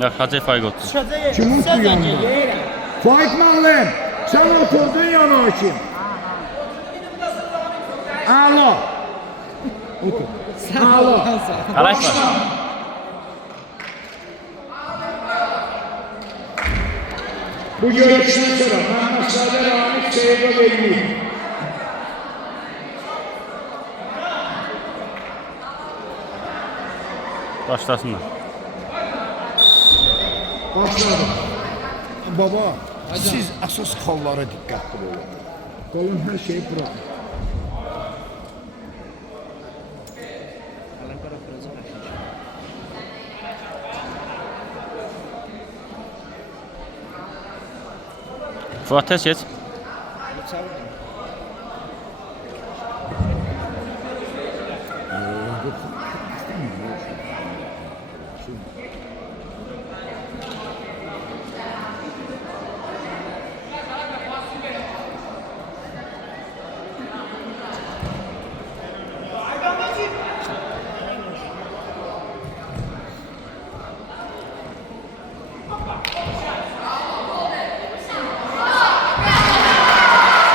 Yox, Hacı Faiq otur. Kimin yanında? Faik müəllim, sen oturdun yana hakim. Alo. Otur. Alo. Qarayış var. Bu görüşten sonra Mehmet Sadar Ahmet Seyir'e vermeyeyim. Başlasınlar. Başladım. Baba, siz əsas xallara diqqətli olun. Qalın hər şeyi bırakın. Fuat tez geç.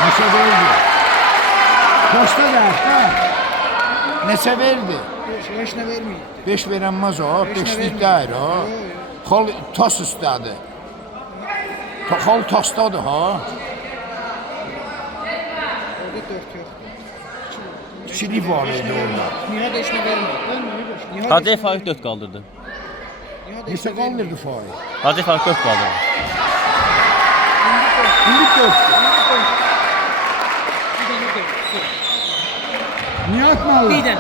Neçə verdi? Kaçta verdi? Neçə verdi? Heç nə verməyib. 5 verənməz o, 5'lik deyir o. Xal tas üstədir. Xal tasdadır ha. Orada 4 yoxdur. İkilik var idi orada. Nihat heç nə verməyib. Hacı Faiq 4 qaldırdı. Neçə qaldırdı Faik? Hacı Faiq 4 qaldırdı. İndi 4'dür. Nihat müəllim,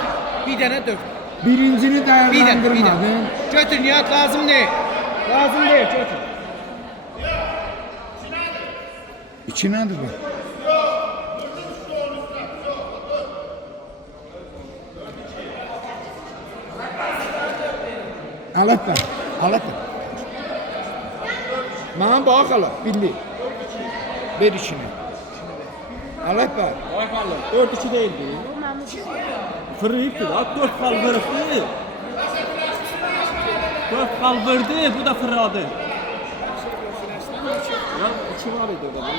Bir dənə 4. birincini Bir dənə. dəyərləndirmədin. Götür Nihat lazım deyil. Lazım deyil götür. İki nədir bu? Alətlə, alətlə. Mənə bax ala, bildi. Ver içini. Alətlə. Bakalım 4-2 değildi. Fırıyıptı da 4 kal vurdu. 4 kal vurdu, bu da fırladı. Ya 2 var idi orada.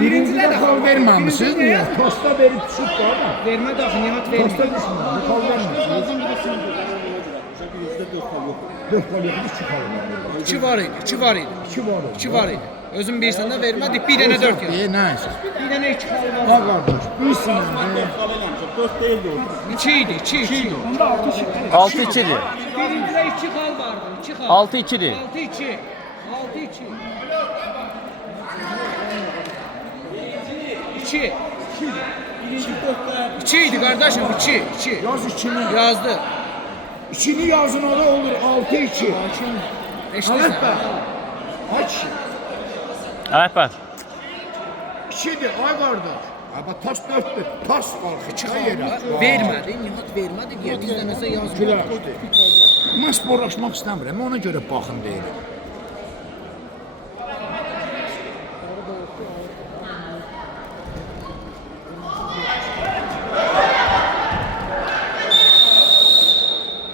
Birincidə də xal verməmisiniz niyə? Tosta verib düşüb da ama. Vermə də axı Nihat Tosta vermir. düşmür, bu xal verməmisiniz. %4 kal yok. 4 xal yox, 2 xal var. 2 var idi, 2 var idi. 2 var. 2 var idi. Özün bilirsən də vermədik. Bir dənə 4 yox. Nəysə. Bir dənə 2 xal var. Ha qardaş, bilsin. 4 değildi orada. 2 idi, 2 idi. 6-2'dir. Birincidə 2 xal vardı, 2 xal. 6-2'dir. 6-2. 6-2. 2. 2 idi qardaşım, 2. 2. Yaz 2'ni. Yazdı. 2'ni yazın o da olur, 6-2. Eşitsən. Alətlə. Aç. Evet bak. 2'dir, ay qardaş. Ama tas 4'dür, tas qalxı, çıxa yerə. Vermədi, Nihat vermədi deyə biz də nəsə yazmır. Gülər. Mən sporlaşmaq istəmirəm, ona görə baxın deyirəm.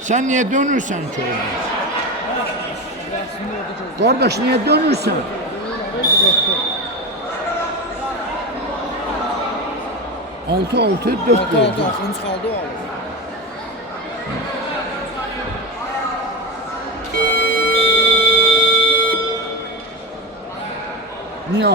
Sen niye dönürsen ki orada? Kardeş niye dönürsen? Altı, 4 Altı verdi. axırıncı xalda o alır. Niye?